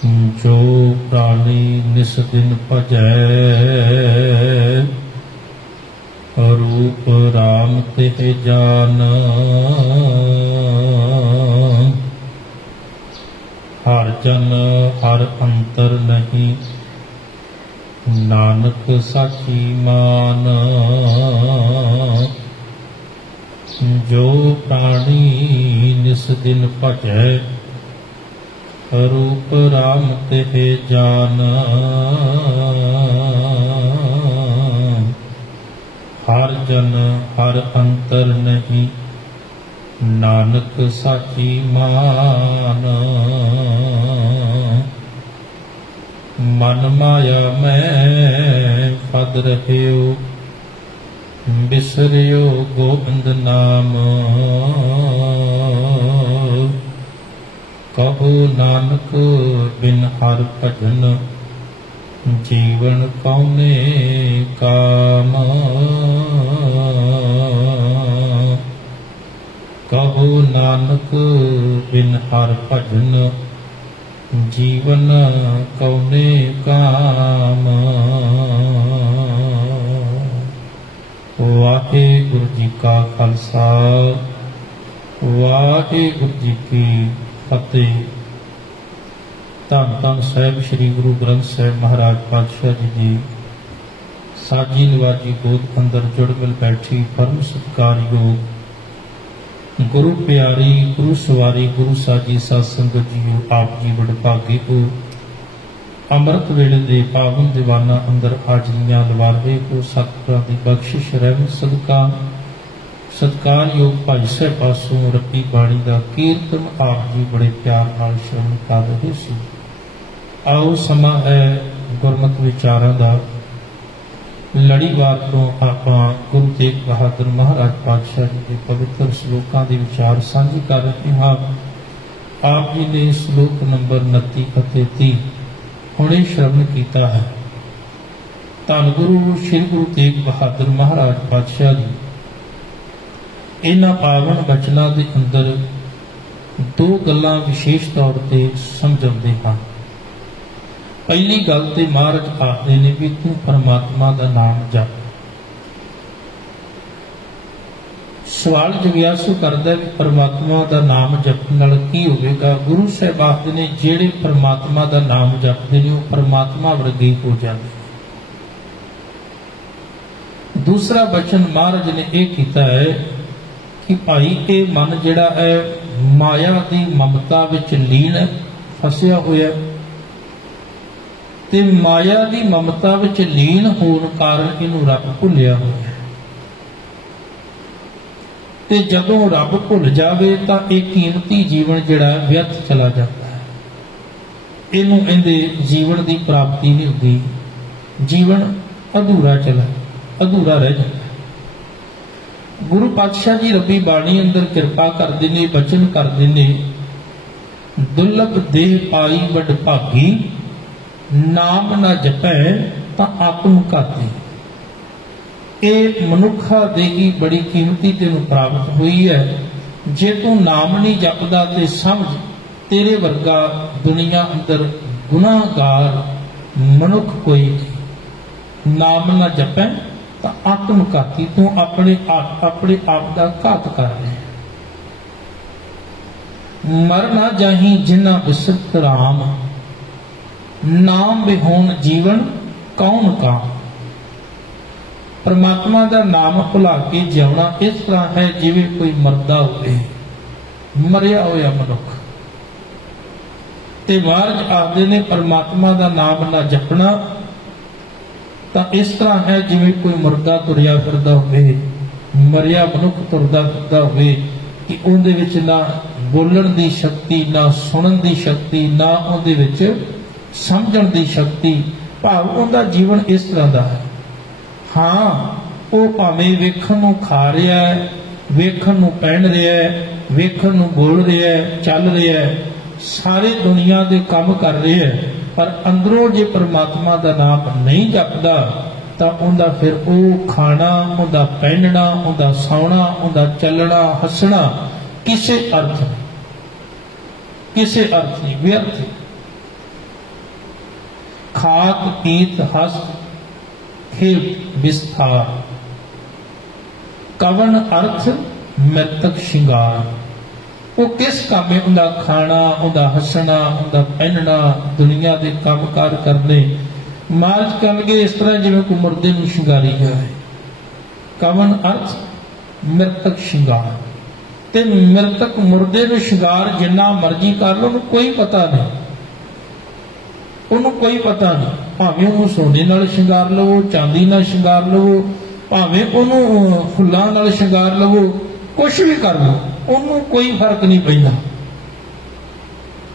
जो प्राणी निस दिन भजै, रूप राम तिह जान। हर जन हर अंतर नहीं, नानक साची मान। जो प्राणी निस दिन भजै, रूप राम तिह जान। हर जन हर अंतर नहीं, नानक साची मान। मन माया में पद रहियो, बिसरियो गोबिंद नाम। कहो नानक बिन हर भजन, जीवन कौने काम। कहो नानक बिन हर भजन, जीवन कौने काम। वाहिगुरु जी का खालसा, वाहिगुरु जी की फतेह। धन धन साहिब श्री गुरु ग्रंथ साहिब महाराज पातशाह जी दी साजी नवाजी गोद अंदर जुड़ मिल बैठी परम सत्कारयोग गुरु प्यारी गुरु सवारी गुरु साजी सत्संगत जीओ। आप जी बड़ भागे हो, अमृत वेले दे पावन दीवाना अंदर हाजरियां लवा रहे हो। सतगुरां दी बख्शिश रहमत सदका सत्कारयोग भाई साहब पासों रब्बी बाणी का कीर्तन आप जी बड़े प्यार नाल श्रवण कर रहे सी। आओ समा है गुरमत विचारां दा। लड़ीवार तो आपां गुरु तेग बहादुर महाराज पातशाह जी के पवित्र श्लोकां दे विचार सांझे कर रहे हां। आप जी ने श्लोक नंबर 29 ਅਤੇ 30 हुणे श्रवण कीता है। धन गुरु श्री गुरु तेग बहादुर महाराज पातशाह जी इन्हां पावन बचनां दे अंदर दो गल्लां विशेष तौर ते समझाउंदे हां। पहली गल ते महाराज आखदे ने भी तू परमात्मा दा नाम जप। सवाल जिग्यासु करदा कि परमात्मा दा नाम जपण नाल की होवेगा। गुरु साहिब आखदे ने जिहड़े परमात्मा दा नाम जपदे ने ओह परमात्मा वर्गे हो जांदे। दूसरा वचन महाराज ने यह कीता है कि भाई ये मन जिहड़ा है माया की ममता विच लीन फसिया होया ते माया की ममता विच लीन होण कारण इनू रब भुलिया होया। ते जदों रब भुल जावे तां इह कीमती जीवन जिहड़ा व्यर्थ चला जाता है। इनू इहदे जीवन की प्राप्ति नहीं होती, जीवन अधूरा रह जाता। गुरु पातशाह जी रब्बी बाणी अंदर कृपा करते ने, बचन करते ने, दुर्लभ देह पाई वड भागी, नाम ना जपै तां आत्म घाती। ये मनुखा देही बड़ी कीमती तेनू प्राप्त हुई है। जे तू नाम नहीं जपदा ते समझ तेरे वर्गा दुनिया अंदर गुनाहगार मनुख कोई नहीं। नाम ना जपै तो आत्मघाती, तू अपने आप का घात कर रहे। मर ना जाही जिन्ना बिसरत राम, नाम बिहोन जीवन कौन काम। परमात्मा का नाम भुला के जिउना इस तरह है जिवें कोई मरदा होवे, मरिया होया मनुख। ते महाराज आखदे ने परमात्मा का नाम ना जपना तो इस तरह है जिवें कोई मुर्दा तुरिया फिरदा होवे, मरिया मनुख तुरदा फिरदा होवे कि उहदे विच ना बोलण दी शक्ति, ना सुनन दी शक्ति, ना उहदे विच समझण दी शक्ति। भाव उहदा जीवन इस तरह दा है। हाँ, वो भावें वेखण नूं खा रहा है, वेखण नूं पहन रहा है, वेखण नूं बोल रहा है, चल रहा है, सारे दुनिया दे काम कर रहे हैं, पर अंदरों जे परमात्मा का नाम नहीं जपदा तां उहदा फिर वो खाना, उहदा पहनना, उहदा सौना, उहदा चलना, हसना किसे अर्थ नहीं, व्यर्थ। खात पीत हस्त खेल विस्तार कवन अर्थ मृतक शिंगार। वो किस काम है? उनका खाना, उनका हसना, उनका पहनना, दुनिया के काम कार करने मार्च करनगे इस तरह जिवें कोई मुर्दे नूं शिंगारी जाए। कवन अर्थ मृतक शिंगार। ते मृतक मुर्दे नूं शिंगार जिन्ना मर्जी कर लो उन्हें कोई पता नहीं, उन्हें कोई पता नहीं। भावें उन्हें सोने नाल शिंगार लवो, चांदी नाल शिंगार लवो, भावें उन्हें फुल्लां नाल शिंगार लवो, कुछ भी कर लो, उन्हें कोई फर्क नहीं पैंदा।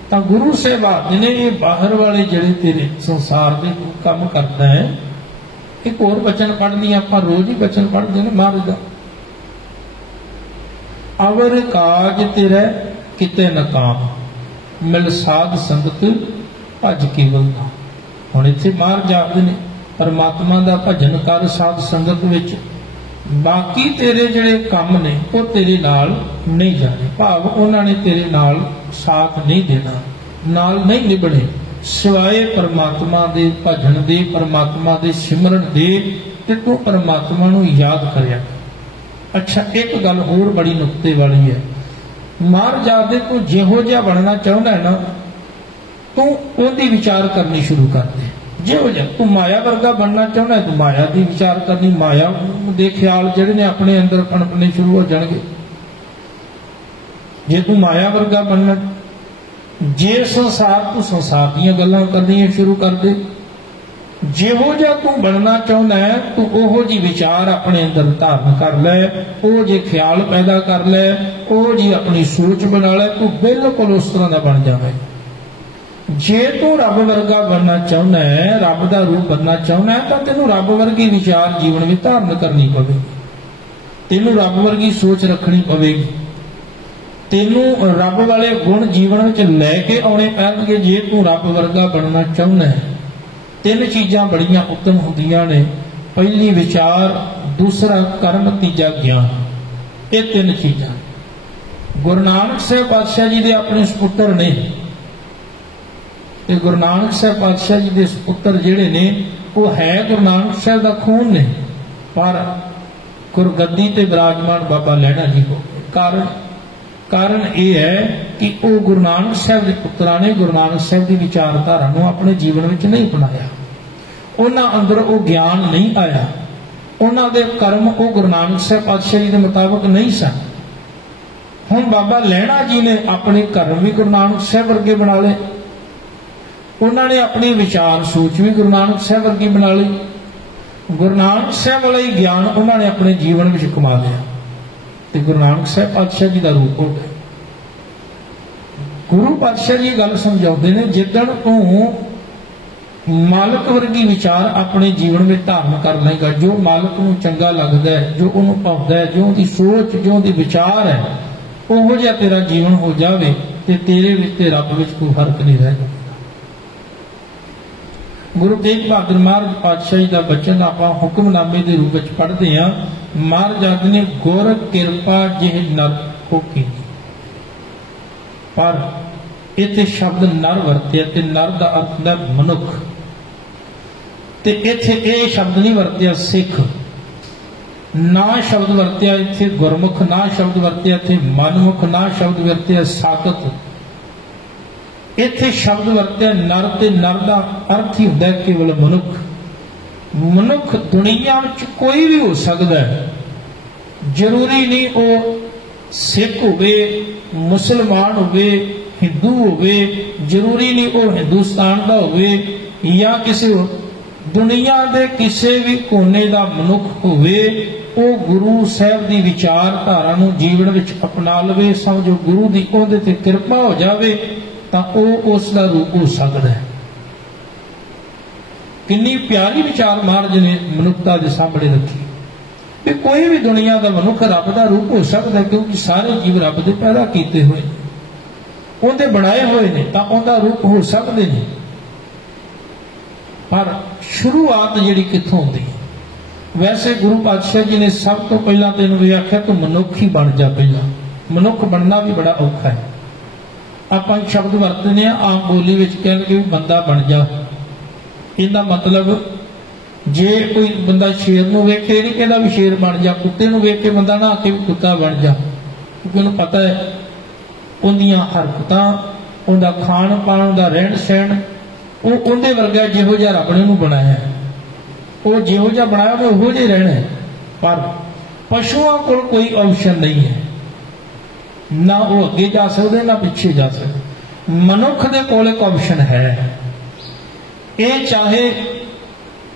तो गुरु साहब ने ये बाहर वाले जिहड़े तेरे संसार के काम करता है, एक होर बचन पढ़ लिया, आप रोज ही बचन पढ़ते हैं महाराज का। अवर काज तेरा किते नकाम, मिल साध संगत भज केवल नाम। हुण इत्थे महाराज आखदे ने परमात्मा दा भजन कर साध संगत विच, बाकी तेरे जिहड़े काम ने वो तेरे नाल नहीं जाने, भाव उन्होंने तेरे नाल साथ नहीं देना, नाल नहीं निभने, सिवाए परमात्मा दे भजन दे, परमात्मा दे सिमरन दे, ते तू परमात्मा नूं याद करिया। अच्छा, एक गल होर बड़ी नुक्ते वाली है, महाराज आखदे तू जिहो जिहा बनना चाहुंदा है ना, तू उहदी विचार करनी शुरू कर दे। जिहो जिहा तू माया वर्गा बनना चाहुंदा है, तू माया दी विचार करनी, माया दे ख्याल जिहड़े ने अपने अंदर पनपने शुरू हो जाणगे। जे तू माया वर्गा बनना, जे संसार तू संसार दीयां गल्लां करनियां शुरू कर दे। जिहो जिहा तू बनना चाहुंदा है, तू ओहो जी विचार अपने अंदर धारण कर लै, ओह जे ख्याल पैदा कर लै, ओह जी अपनी सोच बना लै, तू बिल्कुल उस तरह दा बन जावेगा। जे तू रब वर्गा बनना चाहना है, रब का रूप बनना चाहना है, तो तेनू रब वर्गी विचार जीवन में धारण करनी पवेगी, तेनू रब वर्गी सोच रखनी पवेगी, तेनू रब वाले गुण जीवन में लैके आने पैणगे। जे तू रब वर्गा बनना चाहना है, तीन चीज़ां बड़ियां उत्तम होंदियां ने, पहली विचार, दूसरा कर्म, तीजा ज्ञान। ये तीन चीज़ां गुरु नानक साहब पातशाह जी दे अपने सपुत्र ने, ते गुरु नानक साहब पातशाह जी के सपुत्र जिहड़े ने वो है गुरु नानक साहब का खून ने, पर गुरगद्दी ते विराजमान बाबा लैणा जी को। कारण यह है कि वह गुरु नानक साहब के पुत्रा ने गुरु नानक साहब की विचारधारा को अपने जीवन में नहीं अपनाया, उन्हां अंदर वो ज्ञान नहीं आया, उन्हां दे कर्म वो गुरु नानक साहब पातशाह जी के मुताबिक नहीं सन। हुण बाबा लैणा जी ने अपने कर्म भी गुरु नानक साहब वर्गे बना ले, उन्होंने अपनी विचार सोच भी गुरु नानक साहब वर्गी बना ली, गुरु नानक साहब वाला ही ज्ञान उन्होंने अपने जीवन में कमा लिया, तो गुरु नानक साहब पातशाह जी का रूप हो गया। गुरु पातशाह जी गल समझाते हैं, जिदन तू मालक वर्गी विचार अपने जीवन में धारण कर लेगा, जो मालक नूं चंगा लगता है, जो उन्होंने भावता है, जो उनकी सोच, जो उनकी विचार है, उहो जिहा तेरा जीवन हो जाए, तो तेरे विच ते रब विच कोई फर्क नहीं रहेगा। गुरु तेग बहादुर महाराज पातशाह जी का बचन आप हुक्मनामे के रूप में पढ़ते हैं। महाराज ने गुर किरपा जिह नर को की, पर इत्थे शब्द नर वरतिया, ते नर का अर्थ है मनुख, ते इत्थे ये शब्द नहीं वरतिया सिख, ना शब्द वरतिया इत्थे गुरमुख, ना शब्द वरतिया इत्थे मनमुख, ना शब्द वरतिया साकत, इत्थे शब्द वरत्या नर, ते नर का अर्थ ही होता है केवल मनुख। मनुख दुनिया में कोई भी हो सकता है, जरूरी नहीं वो सिख होवे, मुसलमान होवे, हिंदू होवे, जरूरी नहीं वो हिंदुस्तान का होवे या किसी दुनिया के किसी भी कोने का मनुख होवे, वो गुरु साहब की विचारधारा नूं जीवन में अपना लवे, समझो गुरु की उहदे ते कृपा हो जाए तो उसका रूप हो सकता है। कितनी प्यारी विचार महाराज ने मनुखता के सामने रखी कि कोई भी दुनिया का मनुख रब का रूप हो सकता है, क्योंकि सारे जीव रब के पैदा किए हुए, उनके बनाए हुए ने, तो उनका रूप हो सकते हैं। पर शुरुआत जी कितों होती है? वैसे गुरु पातशाह जी ने सब तो पहला तेन भी आख्या तू मनुख ही बन जा। पहला मनुख बनना भी बड़ा औखा है। आप शब्द वरतने आम बोली में कह के बंदा बन जा, ਇਹਦਾ मतलब जे कोई बंदा शेर नूं वेखे नहीं कहता भी शेर बन जा, कुत्ते नूं वेख के बंदा ना आके भी कुत्ता बन जा, क्योंकि उन्हें पता है उन्दियां हरकतां, उनका खान पान, उनका रहन सहन वो उनके वर्गा जिहो जिहा रब ने बनाया, वो जिहो जिहा बनाया वो उहो जिहा रहना है। पर पशुओं को कोई ऑप्शन नहीं है, ना वो अगे जा सकते ना पिछे जा सकते। मनुख दे कोल एक ऑप्शन है, ये चाहे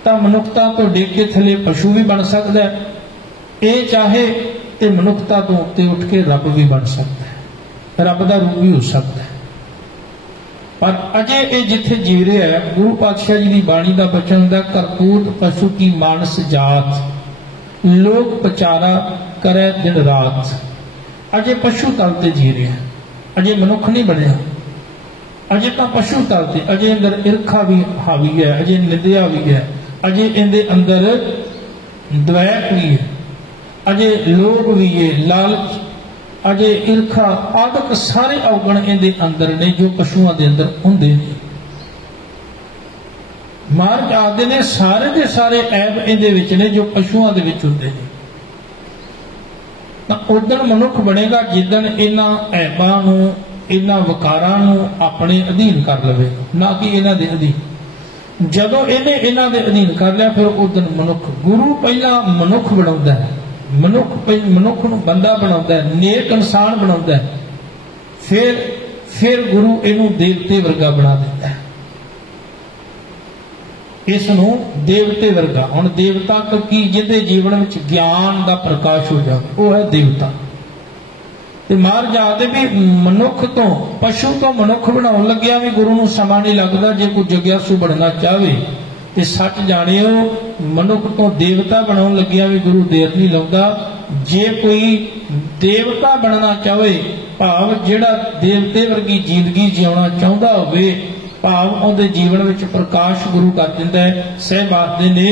तो मनुखता तो डिग के थले पशु भी बन सकता है, ये चाहे तो मनुखता तो उत्ते उठ के रब भी बन सकता है, रब का रूप भी हो सकता है। पर अजे ये जिथे जी रहा है, गुरु पातशाह जी की बाणी का बचन होता, करतूत पशु की मानस जात, लोक प्रचारा करे दिन रात। अजे पशु तल ते जी रहा है, अजे मनुख नहीं बनया, अजे तो पशु तल ते, अजे अंदर ईर्खा भी हावी है, अजे निंदिया भी है, अजे इनके अंदर द्वैत भी है, अजे लोभ भी है, लालच, अजे ईर्खा आदक सारे अवगुण इनके अंदर ने जो पशुओं के अंदर होंगे ने। महाराज आखते ने सारे के सारे ऐब इहदे विच ने जो पशुओं के विच होंगे ने। तां उदण मनुख बनेगा जिदण इन्हां ऐबां नूं, इन्हां वकारां नूं अपने अधीन कर लवे, ना कि इन्हां दे अधीन। जदों इन्हें इन्हां दे अधीन कर लिया फिर उदण मनुख, गुरु पहला मनुख बनाउंदा है, मनुख नूं बंदा बनाउंदा है, नेक इंसान बनाउंदा है, फिर गुरु इनू देवते वर्गा बना देता है, इसनूं देवते वर्गा। हुण देवता क्योंकि जिहदे जीवन में ज्ञान का प्रकाश हो जाए वो है देवता। ते महाराज आखदे भी मनुख तो पशु तो मनुख बनाउण लग्गिया भी गुरु नूं समा नहीं लगदा। जे कोई जग्यासू बनना चाहे ते सच जाणिओ मनुख तो देवता बनाउण लग्गिया भी गुरु देर नहीं लाउंदा। जे कोई देवता बनना चाहे भाव जिहड़ा देवते वर्गी जिंदगी जिउणा चाहुंदा होवे, भाव उहदे जीवन विच प्रकाश गुरु कर दिंदा है। साहिब आखदे ने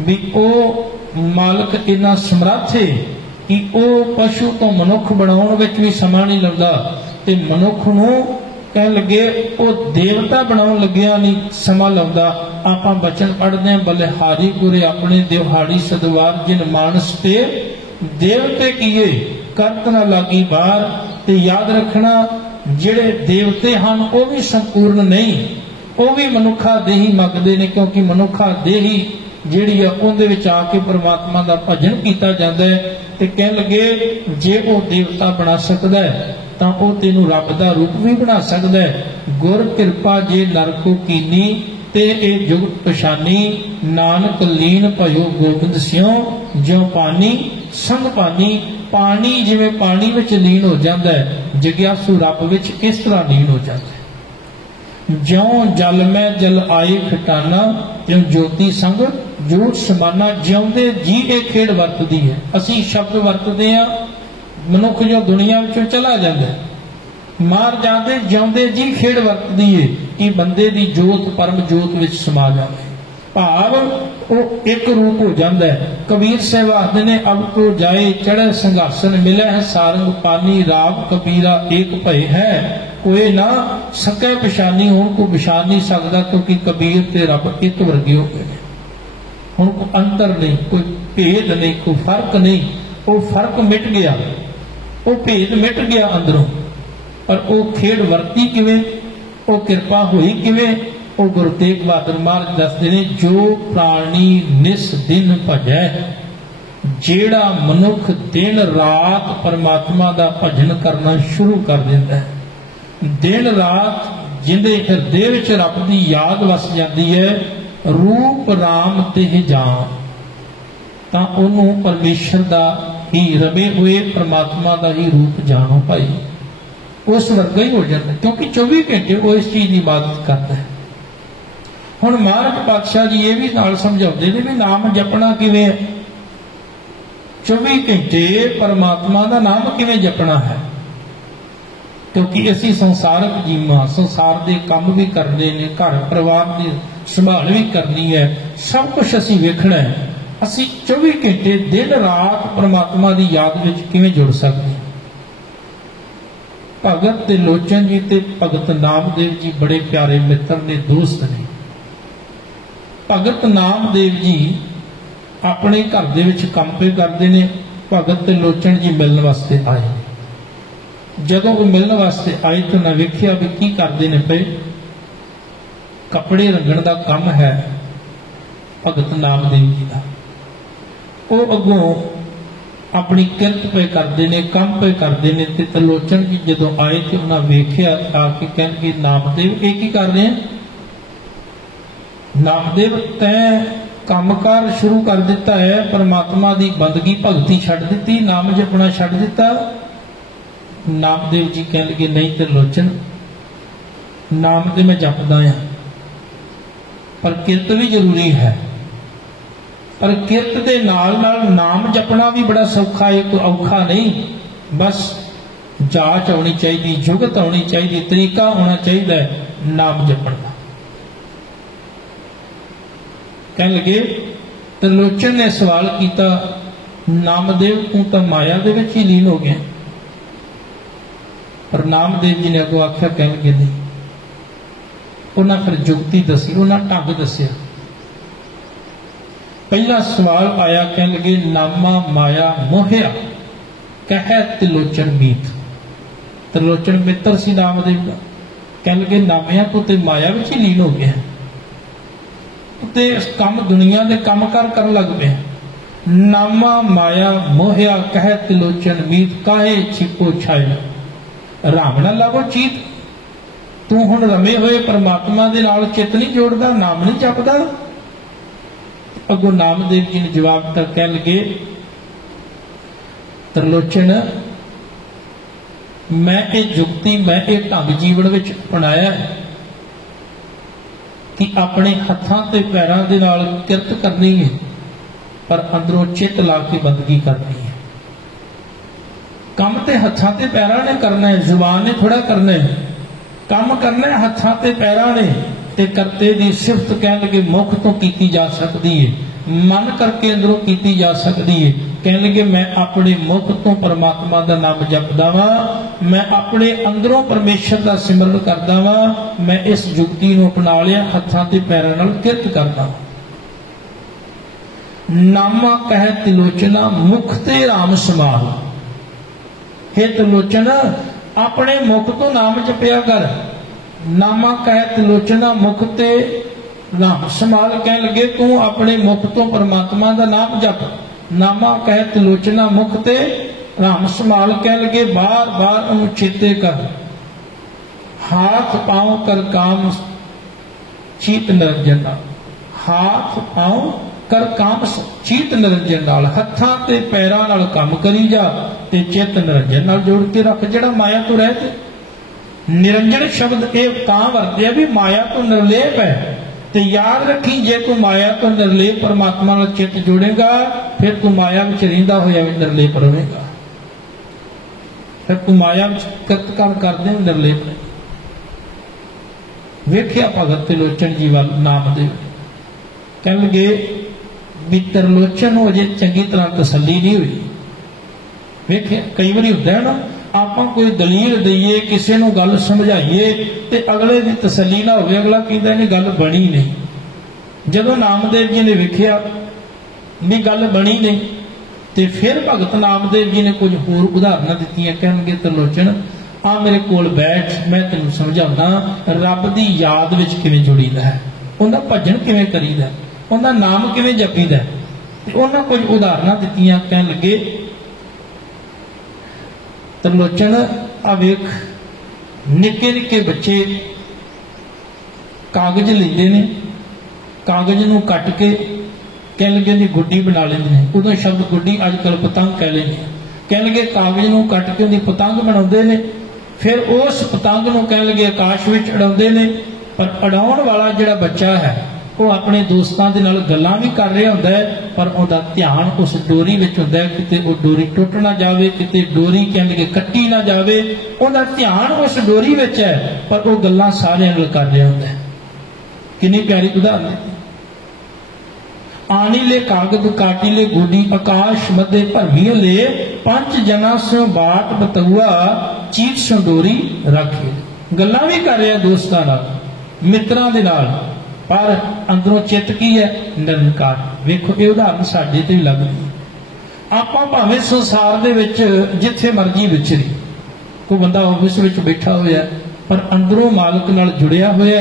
भी ओ मालक इन्ना समर्थ है कि वो पशु तो मनुख बनाउण विच भी समा नहीं लाउंदा ते मनुख नूं कहण लगे वो देवता बनाउण लग्गिया नहीं समा लाउंदा। आपां बचन पढ़दे हां, बलिहारी गुरे अपने दिहाड़ी सदवार जिन मानस ते देवते कीए करत ना लागी बार। ते याद रखना जिहड़े देवते हन वो भी संपूर्ण नहीं, वो भी मनुखा देही मंगदे ने, क्योंकि मनुखा देही जिहड़ी है उहदे विच आके परमात्मा दा भजन कीता जांदा है। ते कहण लगे जे वो देवता बना सकदा है तां वो तैनूं रब दा रूप भी बना सकदा है। गुर किरपा जे नर को कीनी ते ए जुगत पछानी, नानक लीन भयो गोबिंद सियों ज्यों पानी संग पानी। पानी जिवें पानी विच लीन हो जांदा है, जग्यासू रब विच इस तरह लीन हो जाता है। ज्यों जल में जल आए खटाना, त्यों ज्योति संग जोत समाना। जिउंदे जी ये खेड वरतदी है। असी शब्द वरतदे हां, मनुख जो दुनिया विचों चला जांदा है, मार जाते जिउंदे जी खेड वरतदी है कि बंदे दी जोत परम जोत विच समा जावे, भाव वो एक रूप हो जाता है। कबीर साहब आखदे ने अब तो जाए चढ़े संघासन, मिले है सारंग पानी। राव कबीरा एक भय है, कोई ना सके पछानी। हुण को पछाण नहीं सकता क्योंकि कबीर ते रब एक वर्गे हो गए। हुण कोई अंतर नहीं, कोई भेद नहीं, कोई फर्क नहीं। वो फर्क मिट गया, वो भेद मिट गया अंदरों। पर वो खेड वरती किवें, वो किरपा हुई किवें, वो गुरु तेग बहादुर महाराज दसदे ने जो प्राणी निस दिन भजै, जेड़ा मनुख दिन रात परमात्मा दा भजन करना शुरू कर दिंदा है। दिन रात जिंदे हिरदे विच रब दी याद वस जाती है, रूप राम ते जान, तां ओनू परमेश्वर दा ही रवे हुए परमात्मा दा ही रूप जानो भाई, उस वर्गा ही हो जाता। क्योंकि 24 घंटे वो इस चीज की इबादत करता है। हुण महाराज पातशाह जी ये भी नाल समझाउंदे ने भी नाम जपना किवें है। 24 घंटे परमात्मा का नाम किवें जपना है, क्योंकि असी संसारक जीवां, संसार के काम भी करने ने, घर परिवार की संभाल भी करनी है, सब कुछ असी वेखना है। असी 24 घंटे दिन रात परमात्मा की याद विच किवें जुड़ सकते हैं। भगत ते लोचन जी ते भगत नामदेव जी बड़े प्यारे मित्र ने, दोस्त ने। भगत नामदेव जी अपने घर दे विच काम पे करते हैं। भगत त्रिलोचन जी मिलने वास्ते आए। जदों वो मिलने वास्ते आए तो मैं वेख्या भी की करते हैं पे। कपड़े रंगण का काम है भगत नामदेव जी का। वो अगों अपनी किरत पे करते हैं, काम पे करते हैं। तो त्रिलोचन जी जदों आए तो उन्हें वेख्या आके कहणगे नामदेव ये की कर रहे हैं? नामदेव तैं कामकार शुरू कर दिता है, परमात्मा की बंदगी भगती छड्ड दिती, नाम जपना छड्ड दिता। नामदेव जी कहणगे नहीं त्रिलोचन, नाम तो मैं जपदा हां पर किरत भी जरूरी है। पर किरत दे नाल नाल नाम जपना भी बड़ा सौखा है, कोई औखा नहीं। बस जांच आनी चाहिए, जुगत आनी चाहिए, तरीका होना चाहिए नाम जपण का। कहने लगे त्रिलोचन ने सवाल किया नामदेव तू तो माया दे विच ही लीन हो गया। पर नामदेव जी ने अगों आख्या कहने लगे नहीं। उन्हें फिर जुगती दसी, उन्हें ढंग दसिया। पहला सवाल आया कहने लगे नामा माया मोहिया कह त्रिलोचन मीत। त्रिलोचन मित्र सी नामदेव का। कहने लगे नामिया तो ते माया विच ही लीन हो गया ते काम दुनिया के काम कर लग पे। नामा माया मोहिया कह त्रिलोचन मीत काहे छिपो छाया। राम ना लावो चीत, तू हुण रमे हुए परमात्मा दे नाल चित नहीं जोड़दा, नाम नहीं जपदा। अगों नामदेव जी ने जवाब दिता कह लगे त्रिलोचन मैं ये जुगती मैं ये ढंग जीवन विच अपनाया है कि अपने हत्थां ते पैरां दे नाल किरत करनी है पर अंदरों चित ला के बंदगी करनी है। काम ते हत्थां ते पैरां ने करना है, जुबान ने थोड़ा करना है। काम करना है हत्थां ते पैरां ने ते करते दी सिफत कह लगे मुख तो की जा सकती है, मन करके अंदरों की जा सकती है। कह लगे मैं अपने मुख तो परमात्मा का नाम जपदा वा, मैं अपने अंदरों परमेश्वर का सिमरन करदा वा। मैं इस जुगती नूं अपना लिया, हत्थां ते पैरां नाल किरत करदा। नामा कह त्रिलोचना मुख ते राम समाल। हे त्रिलोचन अपने मुख तो नाम जपया कर। नामा कह त्रिलोचना मुख ते राम समाल। कह लगे तू अपने मुख तो परमात्मा का नाम जप। नामा कह त्रिलोचना मुख ते राम समाल। कह लगे बार बार अनुचेते कर। हाथ पांव कर काम चीत निरंजन। हाथ पांव कर काम चीत निरंजन नाल। हत्थां ते पैरां नाल काम करी जा ते चित निरंजन नाल जोड़ के रख। जिहड़ा माया तो रहते निरंजन शब्द ये तां वरतिया भी माया तो निर्लेप है। तो याद रखी जे तू माया तो निर्लेप परमात्मा नाल चित जोड़ेगा फिर तू माया विच रहिंदा होया भी निर्लेप रहेगा। फिर तू माया विच कृतकाम करदे निर्लेप नहीं। वेख्या भगत त्रिलोचन जी वाल नामदेव कहण लगे भी त्रिलोचन हो अजे चंगी तरह तसल्ली नहीं हुई। वेख्या कई बार हुंदा है ना आप कोई दलील दईए किसी नूं गल समझाइए तो अगले की तसल्ली ना हो, अगला कहता नहीं गल बनी नहीं। जदों नामदेव जी ने वेख्या भी गल बनी नहीं तो फिर भगत नामदेव जी ने कुछ होर उदाहरण दित्तियां। कहणगे त्रिलोचन आ मेरे कोल बैठ, मैं तेनों समझाउंदा रब दी याद विच किवें जुड़ीदा है, उहदा भजन किवें करीदा है, उहदा नाम किवें जपीदा है। ते उहनां कुछ उदाहरण दित्तियां। कहण लगे त्रिलोचन आ वेख निक्के निक्के बच्चे कागज लेंदे ने, कागज नूं कट के कह लगे दी गुड्डी बना लेंदे ने। उदों शब्द गुड्डी अजकल पतंग कह लेंदे। कह लगे कागज नूं कट के उहदी पतंग बनाउंदे ने, फिर उस पतंग नूं कह लगे आकाश विच उड़ाउंदे ने। पर उड़ाउण वाला जिहड़ा बच्चा है वो अपने दोस्तां दे नाल गल्लां भी कर रहा हुंदा है पर उहदा ध्यान उस डोरी विच हुंदा है, किते वो डोरी टुट ना जावे, किते डोरी कह लगे कट्टी ना जावे। उहदा ध्यान उस डोरी विच है पर वो गल्लां सारियां नाल कर रहा हुंदा है। कितनी प्यारी उदाहरण। आनी ले कागज काटी ले गुडी आकाश मध्य भरमी ले पंच जना सो बाट बतुआ चीत सो डोरी रखी। गल्लां भी कर रहा दोस्तां नाल मित्रां दे नाल पर अंदरों चित्त की है निरंकार। वेखो ये उदाहरण साडे ते भी लगदी। आपां भावें संसार दे विच जिथे मर्जी विचरी, कोई बंदा ऑफिस विच बैठा होया पर अंदरों मालिक नाल जुड़िया होया,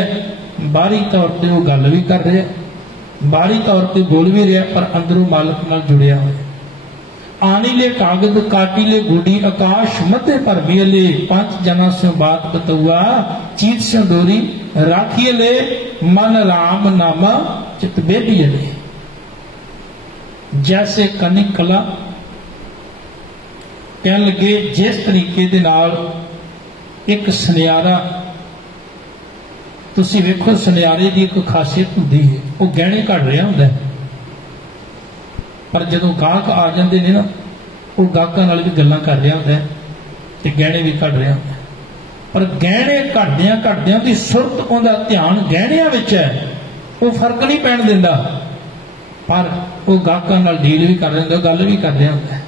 बाहरी तौर पर वो गल भी कर रहा, बाहरी तौर पर बोल भी रहा, पर अंदरों मालिक नाल जुड़िया होया। आनी ले कागज काटी ले गुडी आकाश मध्य पर ले, पांच जना से बात बतुआ चीत से डोरी राखिए ले, मन राम नामा चित बेदिए ले। जैसे कनिक कला कह लगे जिस तरीके दे नाल एक सुनियारा, तुसी वेखो सुनियारे की एक खासियत होंदी है, वो गहने कढ़ रहा होंदा है, पर जदों गाहक आ जाते ने ना, वो गाहकां नाल भी गल्लां कर रहा होंदा है ते गहने भी कढ़ रहा होंदा है। पर गहने घड़दियां घड़दियां दी सुरत, उहदा ध्यान गहणियां विच है, वो फर्क नहीं पैण दिंदा, पर वो गाहकां नाल डील भी कर रहा होंदा, गल भी कर रहा होंदा है।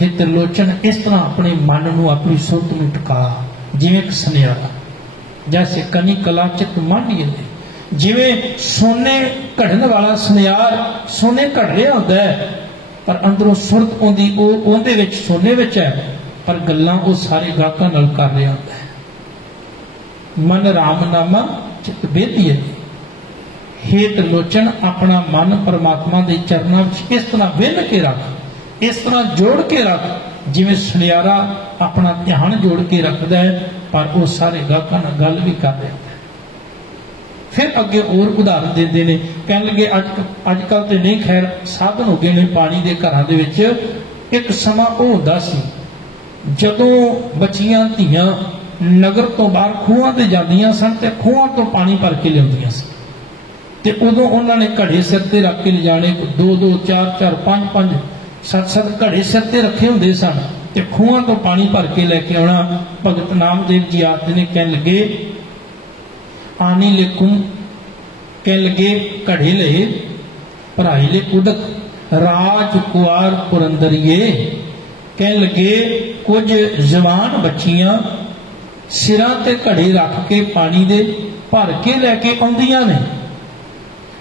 हे त्रिलोचन इस तरह अपने मन नूं अपनी सुरत नूं टका, जिवें एक सुनियारा। जैसे कनी कला चित मांडिए ले, जिवें सोने घड़न वाला सुनियार सोने घड़ रहा होंदा है, पर अंदरों सुरत उहदी उहदे विच सोने विच है, पर गल्लां वो सारे गाहकां नाल कर रहा होंदा है। मन रामनामा चित बेदिए। हे त्रिलोचन अपना मन परमात्मा के चरणों में इस तरह विंध के रख, इस तरह जोड़ के रख, जिवें सुनियारा अपना ध्यान जोड़ के रखता है, पर वो सारे गाहकां नाल गल भी कर रहा है। फिर अगे और उदाहरण देते हैं, कह लगे अजकल तो नहीं खैर साधन हो गए ने पानी के घरों के विच। एक समा वो होंदा सी जदों बच्चियां धीआं नगर तो बाहर खूहां ते जांदियां सन ते खूहां तो पानी भर के लिआउंदियां सन, ते उदों उन्होंने घड़े सिर ते रख के ले जाने, 2-2 4-4 5-5 7-7 घड़े सिर ते रखे होंदे सन, ते खूहां तो पानी भर के लैके आना। भगत नामदेव जी आखदे ने, कह लगे आनी ले कुम, कह लगे घड़े ले भराई ले उदक, राज कुआर पुरंदरिए। कह लगे कुछ जवान बच्चियां सिरां ते घड़े रख के पानी दे भर के लैके आउंदियां ने।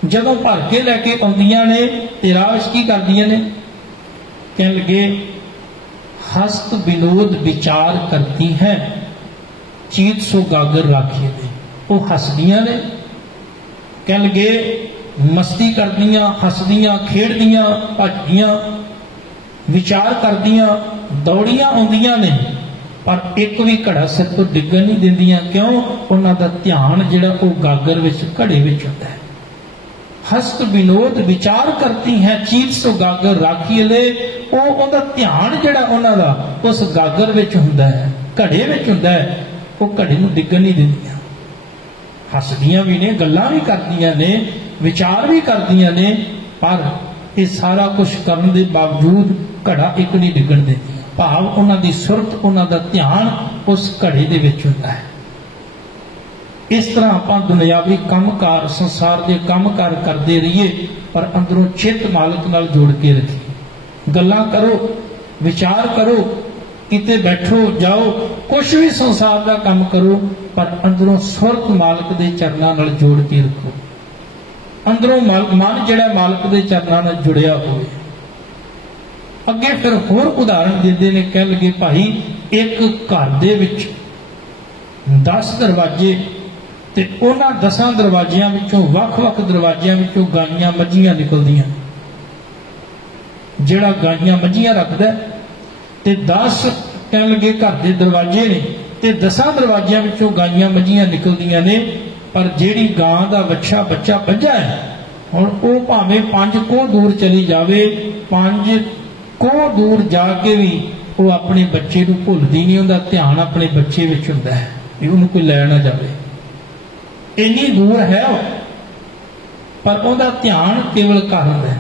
जदों भर के लैके आउंदियां ने ते राज की करदियां ने, कह लगे हस्त विनोद विचार करती हैं, चीत सो गागर राखिए दे। वो हसदियां ने, कह लगे मस्ती करदियां, हसदियां, खेड़दियां, भजदियां, विचार करदियां, दौड़ियां आउंदियां ने, पर एक भी घड़ा सिर तो डिगन नहीं दिंदियां। क्यों? उन्हां दा ध्यान जिहड़ा वो गागर विच घड़े विच हुंदा है। हस्त विनोद विचार करती हैं, चीत सो गागर राखिए ले। वो ध्यान जिहड़ा उन्हां दा उस गागर विच हुंदा है, घड़े विच हुंदा है, वो घड़े नूं डिगन नहीं दिंदियां। हसदियां भी ने, गल्लां भी करदियां ने, विचार भी करदियां ने, पर ये सारा कुछ करने के बावजूद घड़ा एक नहीं डिगन देती। भाव उन्हां दी सुरत, उन्हां दा ध्यान उस घड़े दे विच हुंदा है। इस तरह आपां दुनियावी कामकार संसार के कामकार करते रहिए, पर अंदरों चित मालिक नाल जोड़ के रखिए। गल्लां करो, विचार करो, किते बैठो जाओ, कुछ भी संसार का काम करो, पर अंदरों सुरत मालिक के चरणों नाल जोड़ के रखो। अंदरों मन जिहड़ा मालिक के चरणों नाल जुड़िया होवे। अगे फिर होर उदाहरण देते ने, कह लगे भाई एक घर दे विच 10 दरवाजे, ते उन्हां 10 दरवाजियां विचों वख-वख दरवाजियां विचों गाइयां मझियां निकलदियां। जिहड़ा गाइयां मझियां रखदा ते 10 कह लगे घर दे दरवाजे ने, ते 10 दरवाजियां विचों गाइयां मझियां निकलदियां ने, पर जिहड़ी गां दा बच्चा बच्चा है, हुण वो भावें 5 कोह दूर चली जावे, 5 कोह दूर जाके भी वो अपने बच्चे को भुलदी नहीं, उनका ध्यान अपने बच्चे विच हुंदा है, उन्हें कोई लै ना जावे। इन्नी दूर है पर उनका ध्यान केवल घर हुंदा है।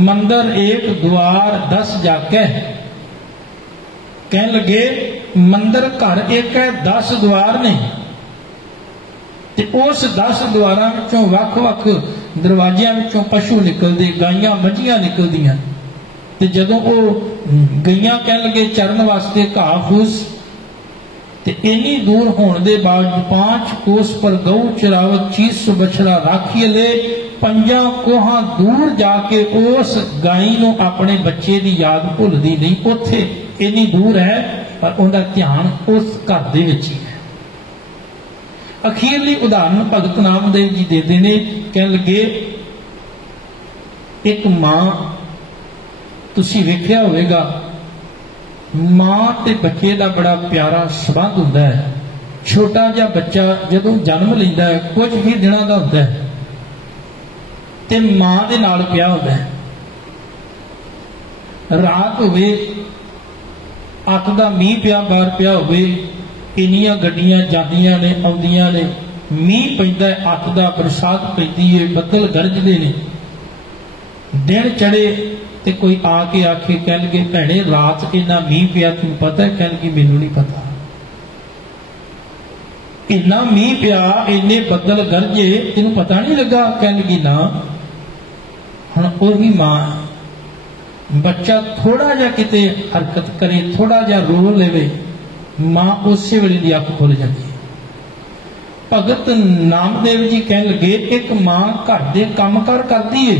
मंदिर एक द्वार 10 जाके, कह लगे मंदिर घर एक है, 10 द्वार ने, ते उस 10 द्वारां विचों वख-वख दरवाजियां विचों पशु निकलदे, गाइयां मझियां निकलदियां। ते जदों वो गईयां कह लगे चरण वास्ते घाह फूस ते इन्नी दूर होने के बाद 5 कोस पर गऊ चरावत 600 बछड़ा राखी ले 5 कोहां दूर जाके उस गाई नूं अपने बच्चे की याद भुलदी नहीं। उत्थे इन्नी दूर है पर उनका ध्यान उस घर दे विच ही है। अखीरली उदाहरण भगत नामदेव जी देते ने, कहन लगे एक मां, तुसीं वेखिया होवेगा मां ते बच्चे का बड़ा प्यारा संबंध हुंदा है। छोटा जिहा बच्चा जदों जन्म लैंदा है कुछ ही दिनों का हुंदा है ते मां दे नाल पिया हुंदा है। रात होवे, अत दा मींह पिया बाहर पिया होवे, इन्नियां गड्डियां जांदियां ने आउंदियां ने, मींह पैंदा है, अत दा बरसात पैंदी है, बदल गरजदे ने, दिन चढ़े ते कोई आके आखे कह लगे भैणे रात इन्ना मींह पिया तैनूं पता है? कह लगी मैनूं नहीं पता। इन्ना मींह पिया, इन्ने बदल गरजे, तैनूं पता नहीं लगा? कह लगी ना। हुण ओही मां, बच्चा थोड़ा जा किते हरकत करे, थोड़ा जा रो लेवे, मां उस वेले दी अख खुल जाती है। भगत नामदेव जी कह लगे एक मां घर दे काम कार करदी है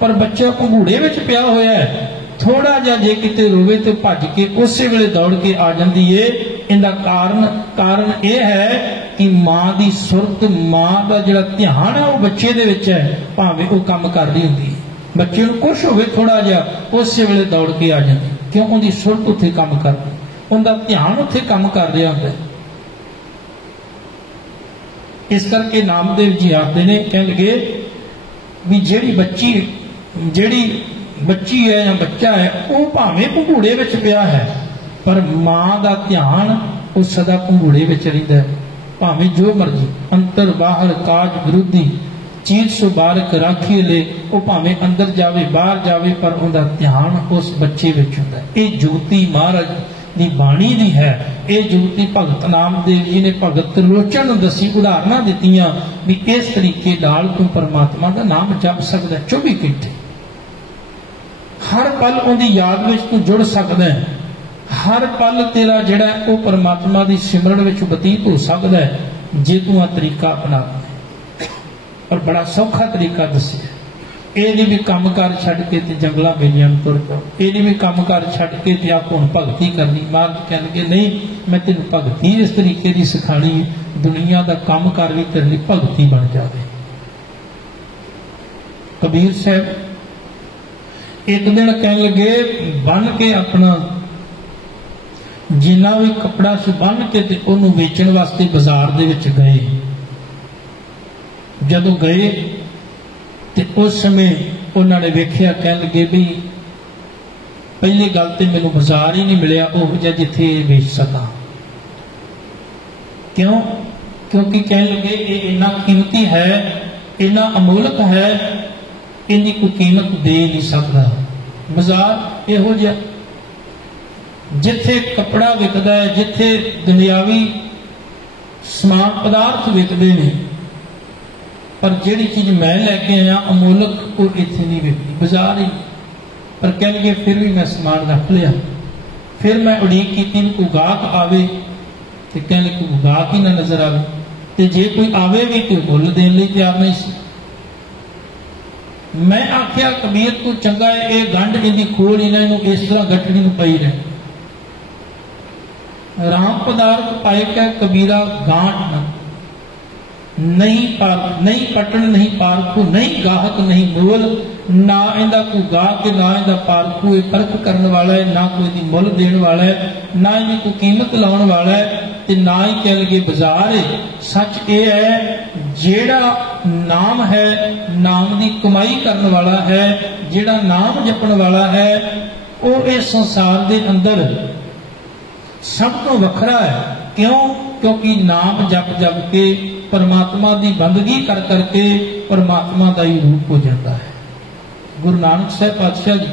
पर बच्चा भंगूड़े विच पिया होया है, थोड़ा जा जे किते रोवे तो भज के उस वेले दौड़ के आ जाती है। इहदा कारण यह है कि मां की सुरत, मां का जिहड़ा ध्यान है वो बच्चे दे विच है, भावें वो काम कर रही होंदी है, बच्चे नूं कुछ होवे थोड़ा जा उस वेले दौड़ के आ जाती, क्यों? उहदी सुरत उत्थे काम करदी, उहदा ध्यान उत्थे काम कर रहा होंदा। इस करके नामदेव जी आखदे ने, कह लगे भी जिहड़ी बच्ची है या बच्चा है वो भावें भंगूड़े विच पिया है पर मां का ध्यान वो सदा भंगूड़े विच रहिंदा है। भावें जो मर्जी अंतर बाहर काज विरोधी चीज सुबारक राखी ले, वो भावें अंदर जावे बाहर जावे पर उनका ध्यान उस बच्चे विच हुंदा है। ये जुगती महाराज दी बाणी दी है। ये जुगती भगत नामदेव जी ने भगत त्रिलोचन दसी उदाहरण दित्तियां भी इस तरीके नाल तू परमात्मा का नाम जप सकदा है 24 घंटे, हर पल उनकी याद विच तू जुड़ सकदा है, हर पल तेरा जिहड़ा वो परमात्मा की सिमरन विच बतीत हो सकदा है जे तू आ तरीका अपना। और बड़ा सौखा तरीका दसिया, ये नहीं भी काम कार छड्ड के ते जंगलां बेलियां तुर जाओ, ये नहीं भी काम कार छड्ड के ते आप हुण भगती करनी। महाराज कहणगे नहीं, मैं तेनूं भगती इस तरीके की सिखाणी, दुनिया का काम कार भी तेरे लिए भगती बन जाए। कबीर साहब एक दिन कह लगे बन के अपना जिन्ना भी कपड़ा से बन के ते उन्होंने वेचण वास्ते बाजार दे विच गए। जदों गए ते उस समय उन्होंने वेख्या, कह लगे भी पहली गल तो मैनूं बाजार ही नहीं मिलिया उहो जिहा जिथे बेच सका। क्यों? क्योंकि कह लगे ये इन्ना कीमती है, इन्ना अमोलक है, इनकी कोई कीमत दे नहीं सकता। बाजार इहो जिहा जिथे कपड़ा विकदा है, जिथे दुनियावी समान पदार्थ विकते हैं, पर जिहड़ी चीज मैं लैके आया अमोलक वो इत्थे नहीं विकदी, बाजार ही। पर कह लगे फिर भी मैं समान रख लिया। फिर मैं उड़ीक की कोई गाहक आवे तो कह लगे कोई गाहक ही ना नजर आवे, तो जे कोई आवे भी तो मुल देने लई तैयार नहीं सी। मैं आख्या कबीर को चंगा है ये गंढ इनकी खोल इन्हों इस तरह गठड़ी में पई रहे। राम पदार्थ पाए क्या कबीरा गांठ नहीं पटन नहीं पारखू, नहीं गाहक नहीं मोल, ना इनका कोई गाहक ना इनका पारखू, ये परख करने वाला है, ना कोई दी मुल देने वाला है, ना इनकी कोई कीमत लाने वाला है, ते ना ही कह लगे बाजार है। सच ये है जेड़ा नाम है, नाम की कमाई करने वाला है, जेड़ा नाम जपन वाला है, वो इस संसार के अंदर सब तो वखरा है। क्यों? क्योंकि नाम जप जप के परमात्मा की बंदगी कर करके परमात्मा का ही रूप हो जाता है। गुरु नानक साहब पातशाह जी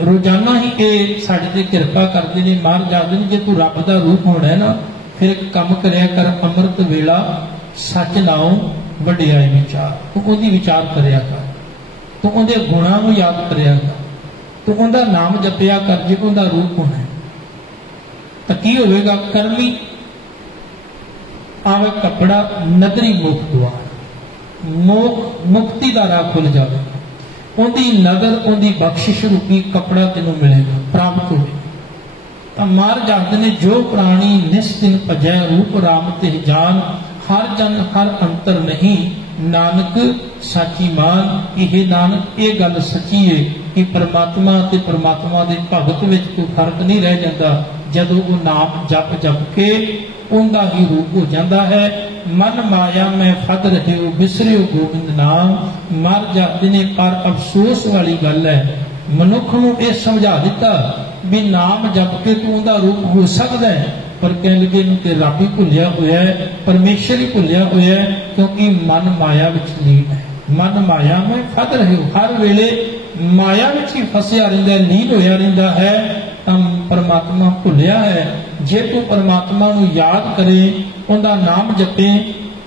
रोजाना ही ये साडे ते किरपा करते हैं। महाराज आखदे ने जे तू रब का रूप होना है ना, फिर एक काम करया कर, अमृत वेला सच नाओ वड्डियाई विचार, तू उहदी विचार करया कर, तू उहदे गुणां नूं याद करया कर, तू उहदा नाम जपया कर जे उहदा रूप होना है। ਤਾਂ ਕੀ ਹੋਵੇਗਾ? ਕਰਮੀ ਆਵੇ ਕਪੜਾ ਨਦਰੀ ਮੁਖ ਦੁਆਰ, ਮੁਕਤੀ ਦਾ ਰਾਹ ਖੁੱਲ ਜਾਵੇ। ਉਹਦੀ ਨਦਰ, ਉਹਦੀ ਬਖਸ਼ਿਸ਼ ਰੂਪੀ ਕਪੜਾ ਤੈਨੂੰ ਮਿਲੇਗਾ, ਪ੍ਰਾਪਤ ਹੋਵੇਗਾ। ਤਾਂ ਮਹਾਰਾਜ ਆਖਦੇ ਨੇ, ਜੋ ਪ੍ਰਾਣੀ ਨਿਸਤਿਨ ਭਜੈ ਰੂਪ ਰਾਮ ਤੇ ਜਾਨ, ਹਰ ਜਨ ਹਰ ਅੰਤਰ ਨਹੀਂ ਨਾਨਕ ਸਾਚੀ ਮਾਨ। ਇਹ ਨਾਨਕ ਇਹ ਗੱਲ ਸੱਚੀ ਹੈ ਕਿ ਪਰਮਾਤਮਾ ਤੇ ਪਰਮਾਤਮਾ ਦੇ ਭਗਤ ਵਿੱਚ ਕੋਈ ਫਰਕ ਨਹੀਂ ਰਹਿ ਜਾਂਦਾ। ਜਦੋਂ ਉਹ ਨਾਮ ਜਪ ਜਪ ਕੇ ਉਹਦਾ ਹੀ ਰੂਪ ਹੋ ਜਾਂਦਾ ਹੈ। ਮਨ ਮਾਇਆ ਮੈਂ ਫਦ ਰਹੇ ਹੋ ਬਿਸਰਿਓ ਗੋਬਿੰਦ ਨਾਮ। ਮਰ ਜਾਂਦੇ ਨੇ, ਪਰ ਅਫਸੋਸ ਵਾਲੀ ਗੱਲ ਹੈ, ਮਨੁੱਖ ਨੂੰ ਇਹ ਸਮਝਾ ਦਿੱਤਾ ਵੀ ਨਾਮ ਜਪ ਕੇ ਤੂੰ ਉਹਦਾ ਰੂਪ ਹੋ ਸਕਦਾ ਹੈ, ਪਰ ਕਹਿ ਲਗੇ ਨੂੰ ਤੇ ਰੱਬ ਹੀ ਭੁੱਲਿਆ ਹੋਇਆ ਹੈ, ਪਰਮੇਸ਼ਰ ਹੀ ਭੁੱਲਿਆ ਹੋਇਆ ਹੈ, ਕਿਉਂਕਿ ਮਨ ਮਾਇਆ ਵਿੱਚ ਲੀਨ ਹੈ। ਮਨ ਮਾਇਆ ਮੈਂ ਫਦ ਰਹੇ ਹੋ, ਹਰ ਵੇਲੇ ਮਾਇਆ ਵਿੱਚ ਹੀ ਫਸਿਆ ਰਹਿੰਦਾ, ਲੀਨ ਹੋਇਆ ਰਹਿੰਦਾ ਹੈ, ਤਾਂ ਪਰਮਾਤਮਾ ਭੁੱਲਿਆ ਹੈ। ਜੇ ਤੂੰ ਪਰਮਾਤਮਾ ਨੂੰ ਯਾਦ ਕਰੇ, ਉਹਦਾ ਨਾਮ ਜਪੇ,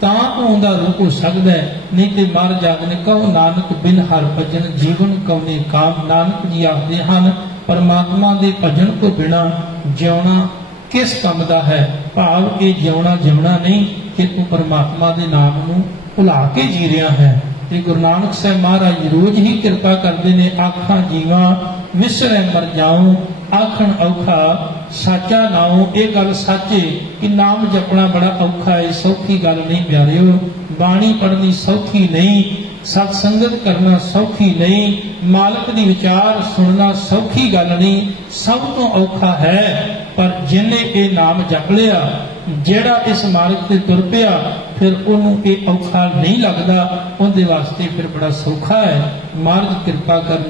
ਤਾਂ ਤੂੰ ਉਹਦਾ ਰੂਪ ਹੋ ਸਕਦਾ ਹੈ। ਨਹੀਂ ਤੇ ਮਰ ਜਾਗ ਨੇ ਕਹੋ ਨਾਨਕ ਬਿਨ ਹਰ ਭਜਨ ਜੀਵਨ ਕਉਨੇ ਕਾਮ। ਨਾਨਕ ਜੀ ਆਖਦੇ ਹਨ, ਪਰਮਾਤਮਾ ਦੇ ਭਜਨ ਤੋਂ ਬਿਨਾਂ ਜਿਉਣਾ ਕਿਸ ਕੰਮ ਦਾ ਹੈ? ਭਾਵ ਇਹ ਜਿਉਣਾ ਨਹੀਂ ਕਿ ਤੂੰ ਪਰਮਾਤਮਾ ਦੇ ਨਾਮ ਨੂੰ ਭੁਲਾ ਕੇ ਜੀ ਰਿਹਾ ਹੈ। ਤੇ ਗੁਰੂ ਨਾਨਕ ਸਾਹਿਬ ਮਹਾਰਾਜ ਰੋਜ਼ ਹੀ ਕਿਰਪਾ ਕਰਦੇ ਨੇ, ਆਖਾਂ ਜੀਵਾਂ ਵਿਸਰੈ ਮਰ ਜਾਉ, ਆਖਣ ਔਖਾ ਸਾਚਾ ਨਾਉ। ਇਹ ਗੱਲ ਸੱਚੇ ਕਿ ਨਾਮ ਜਪਣਾ ਬੜਾ ਔਖਾ ਹੈ, ਸੌਖੀ ਗੱਲ ਨਹੀਂ ਪਿਆਰਿਓ। ਬਾਣੀ ਪੜ੍ਹਨੀ ਸੌਖੀ ਨਹੀਂ, ਸਤ ਸੰਗਤ ਕਰਨਾ ਸੌਖੀ ਨਹੀਂ, ਮਾਲਕ ਦੀ ਵਿਚਾਰ ਸੁਣਨਾ ਸੌਖੀ ਗੱਲ ਨਹੀਂ, ਸਭ ਤੋਂ ਔਖਾ ਹੈ। ਪਰ ਜਿਹਨੇ ਇਹ ਨਾਮ ਜਪ ਲਿਆ, ਜਿਹੜਾ ਇਸ ਮਾਰਗ ਤੇ ਤੁਰ ਪਿਆ, ਫਿਰ ਉਹਨੂੰ ਇਹ ਔਖਾ ਨਹੀਂ ਲੱਗਦਾ, ਉਹਦੇ ਵਾਸਤੇ ਫਿਰ ਬੜਾ ਸੌਖਾ ਹੈ। ਮਹਾਰਾਜ ਕਿਰਪਾ ਕਰਨ,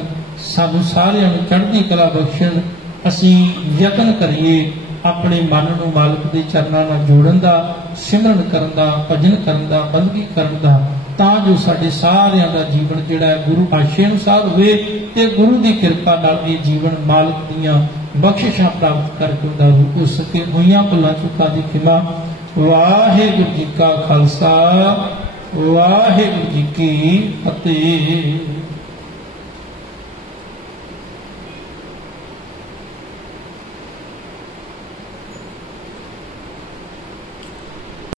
ਸਾਨੂੰ ਸਾਰਿਆਂ ਨੂੰ ਚੜ੍ਹਦੀ ਕਲਾ ਬਖਸ਼ਣ। ਅਸੀਂ ਯਤਨ ਕਰੀਏ ਆਪਣੇ ਮਨ ਨੂੰ ਮਾਲਕ ਦੇ ਚਰਨਾਂ ਨਾਲ ਜੋੜਨ ਦਾ, ਸਿਮਰਨ ਕਰਨ ਦਾ, ਭਜਨ ਕਰਨ ਦਾ, ਬੰਦਗੀ ਕਰਨ ਦਾ, ਤਾਂ ਜੋ ਸਾਡੇ ਸਾਰਿਆਂ ਦਾ ਜੀਵਨ ਜਿਹੜਾ ਹੈ ਗੁਰੂ ਆਸ਼ੇ ਅਨੁਸਾਰ ਹੋਵੇ ਤੇ ਗੁਰੂ ਦੀ ਕਿਰਪਾ ਨਾਲ ਇਹ ਜੀਵਨ ਮਾਲਕ ਦੀਆਂ ਬਖਸ਼ਿਸ਼ਾਂ ਪ੍ਰਾਪਤ ਕਰਕੇ ਉਹਦਾ ਰੂਪ ਹੋ ਸਕੇ। ਹੋਈਆਂ ਭੁੱਲਾਂ ਚੁੱਕਾਂ ਦੀ ਖਿਮਾ। ਵਾਹਿਗੁਰੂ ਜੀ ਕਾ ਖਾਲਸਾ, ਵਾਹਿਗੁਰੂ ਜੀ ਕੀ ਫਤਿਹ।